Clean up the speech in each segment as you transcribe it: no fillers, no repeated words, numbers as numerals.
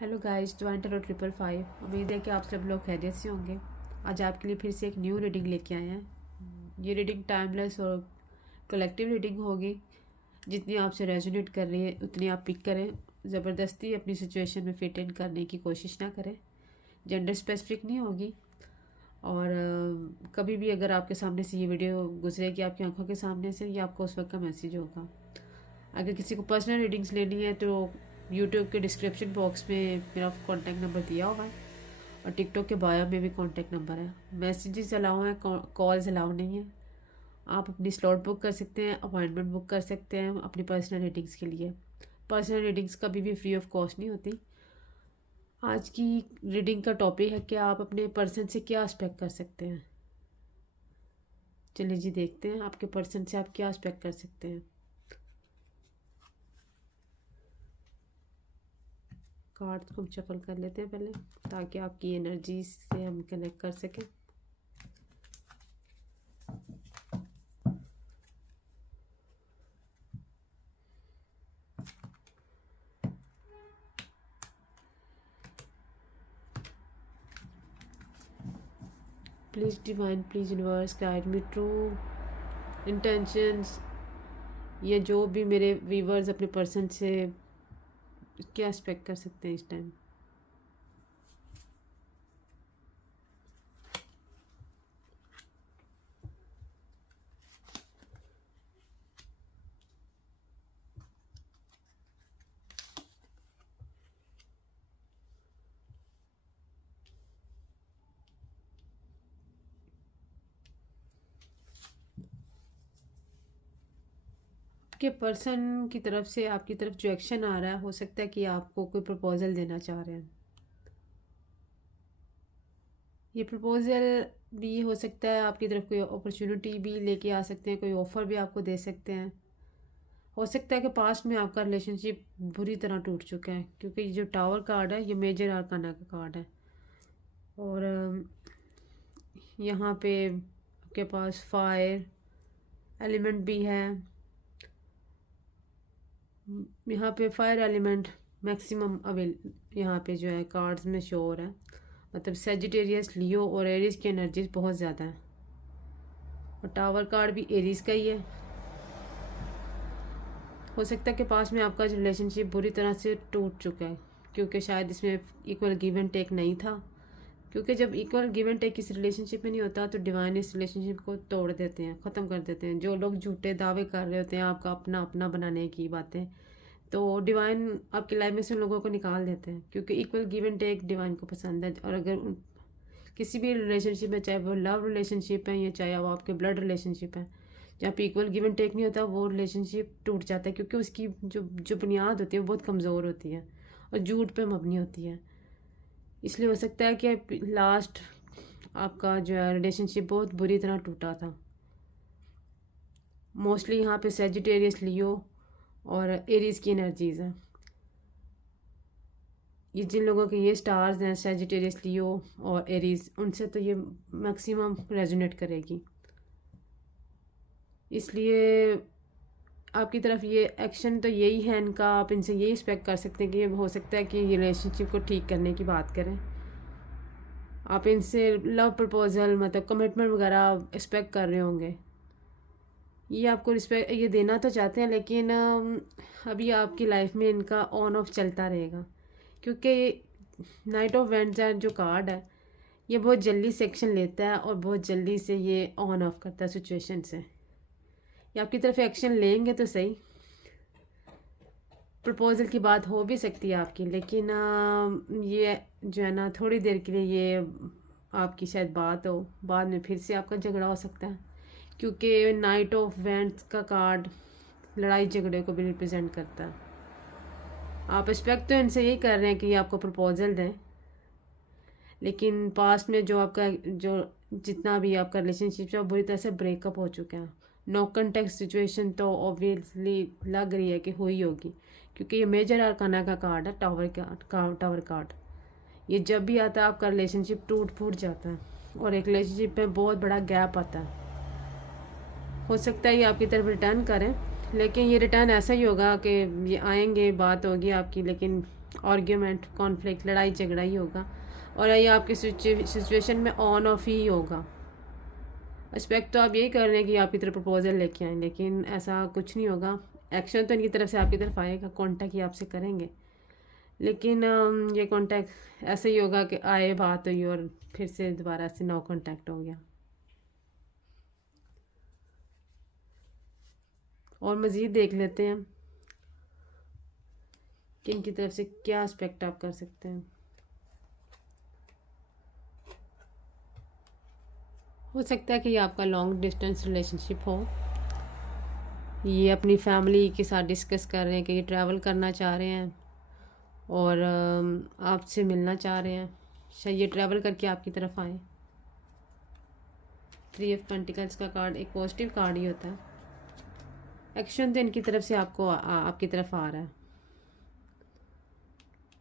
Hello guys, 20555। उम्मीद है कि आप सब लोग खैरियत से होंगे। आज आपके लिए फिर से एक न्यू रीडिंग लेके आए हैं। ये रीडिंग टाइमलेस और कलेक्टिव रीडिंग होगी। जितनी आपसे रेजोनेट कर रही है उतनी आप पिक करें। ज़बरदस्ती अपनी सिचुएशन में फिट इन करने की कोशिश ना करें। जेंडर स्पेसिफिक नहीं होगी। और कभी भी अगर आपके सामने से ये वीडियो गुजरेगी आपकी आंखों के सामने से, ये आपको उस वक्त का मैसेज होगा। अगर किसी को पर्सनल रीडिंग्स लेनी है तो यूट्यूब के डिस्क्रिप्शन बॉक्स में मेरा कॉन्टैक्ट नंबर दिया हुआ है और टिकटॉक के बायो में भी कॉन्टैक्ट नंबर है। मैसेजेस अलाउ हैं, कॉल्स अलाउ नहीं है। आप अपनी स्लॉट बुक कर सकते हैं, अपॉइंटमेंट बुक कर सकते हैं अपनी पर्सनल रीडिंग्स के लिए। पर्सनल रीडिंग्स कभी भी फ्री ऑफ कॉस्ट नहीं होती। आज की रीडिंग का टॉपिक है कि आप अपने पर्सन से क्या एक्सपेक्ट कर सकते हैं। चलिए जी, देखते हैं आपके पर्सन से आप क्या एक्सपेक्ट कर सकते हैं। कार्ड्स को हम शफल कर लेते हैं पहले, ताकि आपकी एनर्जी से हम कनेक्ट कर सकें। Please divine, please universe guide me true intentions. ये जो भी मेरे व्यूवर्स अपने पर्सन से क्या एक्सपेक्ट कर सकते हैं इस टाइम। आपके पर्सन की तरफ से आपकी तरफ जो एक्शन आ रहा है, हो सकता है कि आपको कोई प्रपोजल देना चाह रहे हैं। ये प्रपोजल भी हो सकता है आपकी तरफ कोई अपॉर्चुनिटी भी लेके आ सकते हैं, कोई ऑफ़र भी आपको दे सकते हैं। हो सकता है कि पास्ट में आपका रिलेशनशिप बुरी तरह टूट चुका है, क्योंकि ये जो टावर कार्ड है ये मेजर आर्काना का कार्ड है। और यहाँ पे आपके पास फायर एलिमेंट भी है। यहाँ पे फायर एलिमेंट मैक्सिमम अवेल यहाँ पे जो है कार्ड्स में शो हो रहा है। मतलब सेजिटेरियस, लियो और एरीज की एनर्जीज बहुत ज़्यादा है। और टावर कार्ड भी एरीज का ही है। हो सकता है कि पास में आपका जो रिलेशनशिप बुरी तरह से टूट चुका है, क्योंकि शायद इसमें इक्वल गिव एंड टेक नहीं था। क्योंकि जब इक्वल गिव एंड टेक किसी रिलेशनशिप में नहीं होता तो डिवाइन इस रिलेशनशिप को तोड़ देते हैं, ख़त्म कर देते हैं। जो लोग झूठे दावे कर रहे होते हैं आपका अपना अपना बनाने की बातें, तो डिवाइन आपकी लाइफ में से उन लोगों को निकाल देते हैं, क्योंकि equal give and take divine को पसंद है। और अगर किसी भी रिलेशनशिप में, चाहे वो लव रिलेशनशिप है या चाहे वो आपके ब्लड रिलेशनशिप है, जहाँ पे इक्वल गिव एंड टेक नहीं होता, वो रिलेशनशिप टूट जाता है, क्योंकि उसकी जो जो बुनियाद होती है वो बहुत कमज़ोर होती है और झूठ पे मबनी होती है। इसलिए हो सकता है कि लास्ट आपका जो है रिलेशनशिप बहुत बुरी तरह टूटा था। मोस्टली यहाँ पे सेजिटेरियस, लियो और एरीज की एनर्जीज हैं। ये जिन लोगों के ये स्टार्स हैं, सेजिटेरियस, लियो और एरीज, उनसे तो ये मैक्सिमम रेजोनेट करेगी। इसलिए आपकी तरफ ये एक्शन तो यही है इनका। आप इनसे यही एक्सपेक्ट कर सकते हैं कि हो सकता है कि ये रिलेशनशिप को ठीक करने की बात करें। आप इनसे लव प्रपोजल, मतलब कमिटमेंट वगैरह एक्सपेक्ट कर रहे होंगे। ये आपको रिस्पेक्ट ये देना तो चाहते हैं, लेकिन अभी आपकी लाइफ में इनका ऑन ऑफ चलता रहेगा, क्योंकि नाइट ऑफ वेंट्स जो कार्ड है ये बहुत जल्दी से एक्शन लेता है और बहुत जल्दी से ये ऑन ऑफ करता है सिचुएशन से। ये आपकी तरफ एक्शन लेंगे तो सही, प्रपोजल की बात हो भी सकती है आपकी, लेकिन ये जो है ना थोड़ी देर के लिए ये आपकी शायद बात हो, बाद में फिर से आपका झगड़ा हो सकता है, क्योंकि नाइट ऑफ वेंट्स का कार्ड लड़ाई झगड़े को भी रिप्रेजेंट करता है। आप एक्सपेक्ट तो इनसे यही कर रहे हैं कि ये आपको प्रपोजल दें, लेकिन पास्ट में जो आपका जो जितना भी आपका रिलेशनशिप है वो बुरी तरह से ब्रेकअप हो चुका है। नो कॉन्टेक्ट सिचुएशन तो ऑब्वियसली लग रही है कि हुई होगी, क्योंकि ये मेजर आर्काना का कार्ड है, टावर कार्ड। ये जब भी आता है आपका रिलेशनशिप टूट फूट जाता है और एक रिलेशनशिप में बहुत बड़ा गैप आता है। हो सकता है ये आपकी तरफ रिटर्न करें, लेकिन ये रिटर्न ऐसा ही होगा कि ये आएंगे, बात होगी आपकी, लेकिन आर्ग्यूमेंट, कॉन्फ्लिक्ट, लड़ाई झगड़ा ही होगा। और ये आपकी सिचुएशन में ऑन ऑफ ही होगा। एक्सपेक्ट तो आप यही कर रहे हैं कि आपकी तरफ प्रपोजल लेके आएँ, लेकिन ऐसा कुछ नहीं होगा। एक्शन तो इनकी तरफ से आपकी तरफ आएगा, कांटेक्ट ही आपसे करेंगे, लेकिन ये कांटेक्ट ऐसे ही होगा कि आए, बात हुई और फिर से दोबारा से नो कांटेक्ट हो गया। और मज़ीद देख लेते हैं कि इनकी तरफ से क्या एक्सपेक्ट आप कर सकते हैं। हो सकता है कि ये आपका लॉन्ग डिस्टेंस रिलेशनशिप हो। ये अपनी फैमिली के साथ डिस्कस कर रहे हैं कि ये ट्रैवल करना चाह रहे हैं और आपसे मिलना चाह रहे हैं। शायद ये ट्रैवल करके आपकी तरफ आए। 3 ऑफ पेंटिकल्स का कार्ड एक पॉजिटिव कार्ड ही होता है। एक्शन तो इनकी तरफ से आपको आपकी तरफ आ रहा है,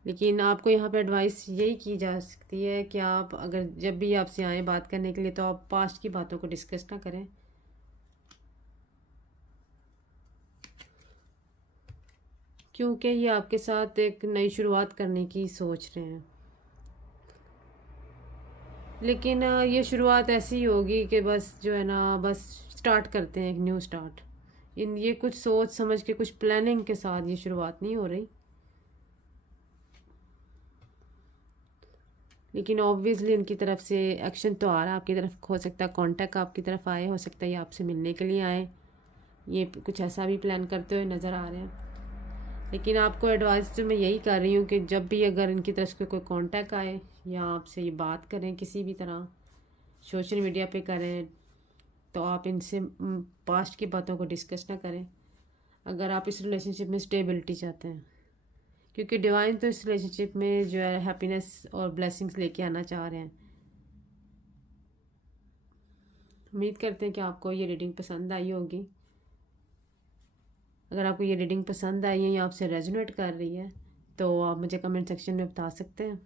लेकिन आपको यहाँ पे एडवाइस यही की जा सकती है कि आप अगर जब भी आपसे आए बात करने के लिए, तो आप पास्ट की बातों को डिस्कस ना करें, क्योंकि ये आपके साथ एक नई शुरुआत करने की सोच रहे हैं। लेकिन ये शुरुआत ऐसी होगी कि बस जो है ना, बस स्टार्ट करते हैं एक न्यू स्टार्ट। ये कुछ सोच समझ के, कुछ प्लानिंग के साथ ये शुरुआत नहीं हो रही। लेकिन ऑब्वियसली इनकी तरफ से एक्शन तो आ रहा है आपकी तरफ। हो सकता है कांटेक्ट आपकी तरफ आए, हो सकता है ये आपसे मिलने के लिए आए, ये कुछ ऐसा भी प्लान करते हुए नज़र आ रहे हैं। लेकिन आपको एडवाइस तो मैं यही कर रही हूँ कि जब भी अगर इनकी तरफ से कोई कांटेक्ट आए या आपसे ये बात करें किसी भी तरह, सोशल मीडिया पे करें, तो आप इनसे पास्ट की बातों को डिस्कस ना करें अगर आप इस रिलेशनशिप में स्टेबिलिटी चाहते हैं, क्योंकि डिवाइन तो इस रिलेशनशिप में जो है हैप्पीनेस और ब्लेसिंग्स लेके आना चाह रहे हैं। उम्मीद करते हैं कि आपको ये रीडिंग पसंद आई होगी। अगर आपको ये रीडिंग पसंद आई है या आपसे रेजोनेट कर रही है, तो आप मुझे कमेंट सेक्शन में बता सकते हैं।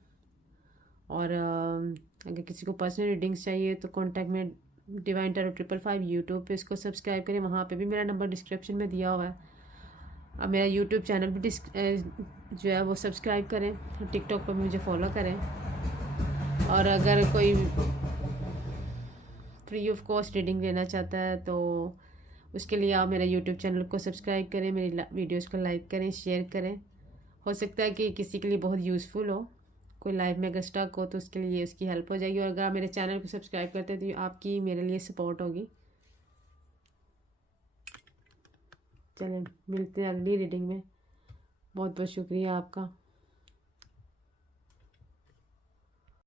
और अगर किसी को पर्सनल रीडिंग्स चाहिए तो कॉन्टैक्ट में डिवाइन टैरो 555 यूट्यूब पे इसको सब्सक्राइब करें, वहाँ पे भी मेरा नंबर डिस्क्रिप्शन में दिया हुआ है। अब मेरा यूट्यूब चैनल भी जो है वो सब्सक्राइब करें, और टिकटॉक पर मुझे फॉलो करें। और अगर कोई फ्री ऑफ कॉस्ट रीडिंग लेना चाहता है तो उसके लिए आप मेरे यूट्यूब चैनल को सब्सक्राइब करें, मेरी वीडियोस को लाइक करें, शेयर करें। हो सकता है कि किसी के लिए बहुत यूज़फुल हो, कोई लाइफ में अगर स्टक हो तो उसके लिए उसकी हेल्प हो जाएगी। और अगर आप मेरे चैनल को सब्सक्राइब करते हैं तो आपकी मेरे लिए सपोर्ट होगी। चलें मिलते हैं अगली रीडिंग में। बहुत बहुत शुक्रिया आपका।